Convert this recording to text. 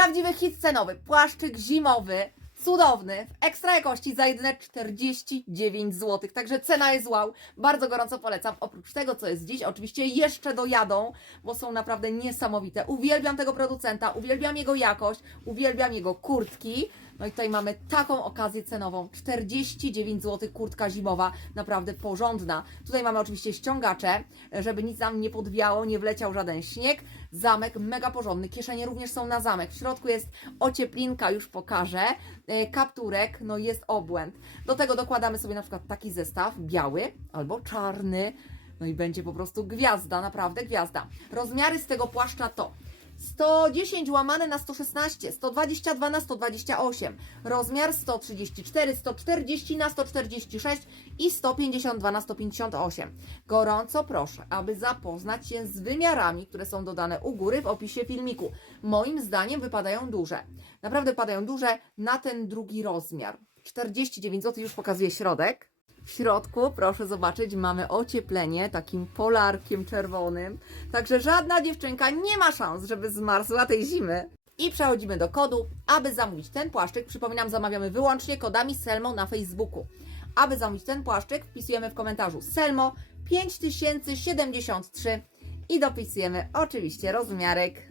Prawdziwy hit cenowy, płaszczyk zimowy, cudowny, w ekstra jakości za jedyne 49 zł. Także cena jest wow, bardzo gorąco polecam. Oprócz tego, co jest dziś, oczywiście jeszcze dojadą, bo są naprawdę niesamowite. Uwielbiam tego producenta, uwielbiam jego jakość, uwielbiam jego kurtki. No i tutaj mamy taką okazję cenową. 49 zł kurtka zimowa, naprawdę porządna. Tutaj mamy oczywiście ściągacze, żeby nic nam nie podwiało, nie wleciał żaden śnieg. Zamek mega porządny, kieszenie również są na zamek. W środku jest ocieplinka, już pokażę. E, Kapturek, no jest obłęd. Do tego dokładamy sobie na przykład taki zestaw, biały albo czarny. No i będzie po prostu gwiazda, naprawdę gwiazda. Rozmiary z tego płaszcza to 110 łamane na 116, 122 na 128, rozmiar 134, 140 na 146 i 152 na 158. Gorąco proszę, aby zapoznać się z wymiarami, które są dodane u góry w opisie filmiku. Moim zdaniem wypadają duże. Naprawdę padają duże na ten drugi rozmiar. 49 zł już pokazuje środek. W środku, proszę zobaczyć, mamy ocieplenie takim polarkiem czerwonym. Także żadna dziewczynka nie ma szans, żeby zmarzła tej zimy. I przechodzimy do kodu, aby zamówić ten płaszczyk. Przypominam, zamawiamy wyłącznie kodami Selmo na Facebooku. Aby zamówić ten płaszczyk, wpisujemy w komentarzu Selmo 5073 i dopisujemy oczywiście rozmiarek